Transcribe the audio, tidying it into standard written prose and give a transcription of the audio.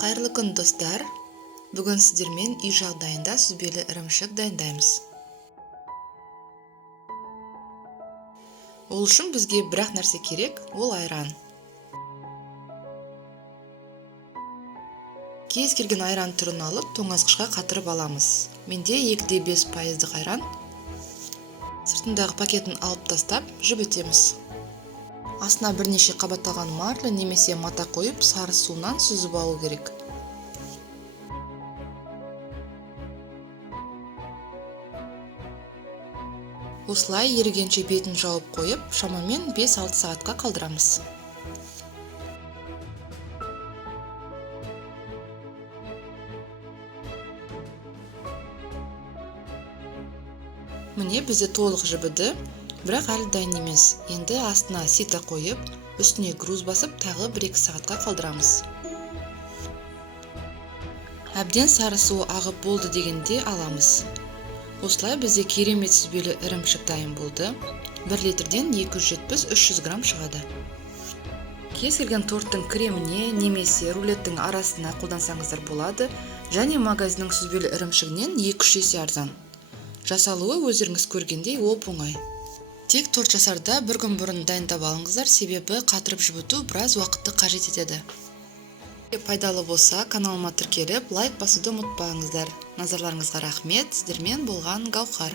Қайырлы күн достар. Бүгін сіздермен үй жағдайында сүзбелі ірімшік дайындаймыз. Ол үшін бізге бір-ақ нәрсе керек, ол айран. Кез келген айран түрін алып, тоңазғышқа қатырып аламыз. Менде 2,5% айран. Сыртындағы пакетін алып тастап, жібітеміз. Астына бірнеше қабатталған марля немесе мата қойып, сары суынан сүзіп алу керек. Осылай ерігенше бетін жауып қойып, шамамен 5-6 сағатқа қалдырамыз. Міне бізде толық жібіді, бірақ әлі дайын емес. Енді астына сита қойып, үстіне груз басып, тағы 1-2 сағатқа қалдырамыз. Әбден сары суы ағып болды дегенде аламыз. Осылай бізде керемет сүзбелі ірімшік дайын болды. 1 литрден 270-300 грамм шығады. Кез келген торттың креміне немесе рулеттің арасына қолдансаңыздар болады, және магазиннің сүзбелі ірімшігінен 2-3 есе арзан. Жасалуы өздеріңіз көргендей оп-оңай. Тек торт жасарда бір күн бұрын дайындап алыңыздар, себебі қатырып жібіту біраз уақытты қажет етеді. Пайдалы болса, каналыма тіркеліп, лайк басуды ұмытпаңыздар. Назарларыңызға рахмет. Сіздермен болған Гаухар.